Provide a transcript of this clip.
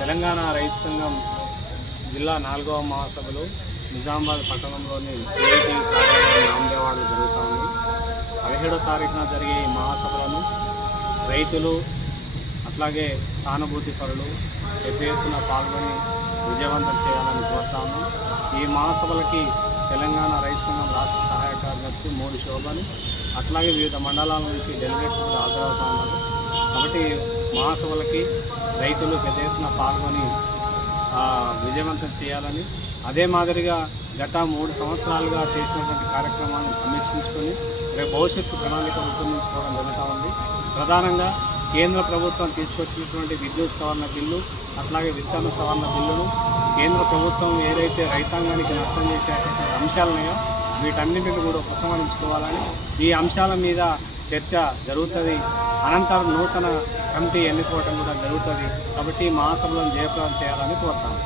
తెలంగాణ రైతు సంఘం జిల్లా 4వ మహాసభలు నిజామాబాద్ పట్టణంలోని సిఐటి కార్యాలయం నామదేవాడలో జరుగుతూ ఉంది. 17వ తారీఖున జరిగే ఈ మహాసభలను రైతులు అట్లాగే సానుభూతి పరులు పెద్ద ఎత్తున పాల్గొని విజయవంతం చేయాలని కోరుతాము. ఈ మహాసభలకి తెలంగాణ రైతు సంఘం రాష్ట్ర సహాయ కార్యదర్శి మోడి శోభన్ అట్లాగే వివిధ మండలాల నుంచి డెలిగేట్స్ కూడా హాజరవుతూ ఉన్నారు. కాబట్టి మహాసభలకి రైతులు పెద్ద ఎత్తున పాల్గొని విజయవంతం చేయాలని, అదే మాదిరిగా గత 3 సంవత్సరాలుగా చేసినటువంటి కార్యక్రమాలను సమీక్షించుకొని రేపు భవిష్యత్తు ప్రణాళిక రూపొందించుకోవడం జరుగుతూ ఉంది. ప్రధానంగా కేంద్ర ప్రభుత్వం తీసుకొచ్చినటువంటి విద్యుత్ సవరణ బిల్లు అట్లాగే విత్తన సవరణ బిల్లును కేంద్ర ప్రభుత్వం ఏదైతే రైతాంగానికి నష్టం చేసేటువంటి అంశాలు ఉన్నాయో వీటన్నింటిని కూడా ఉపసంహరించుకోవాలని, ఈ అంశాల మీద చర్చ జరుగుతుంది. అనంతరం నూతన కమిటీ ఎన్నుకోవటం కూడా జరుగుతుంది. కాబట్టి మహాసభలను జయప్రదం చేయాలని కోరుతాము.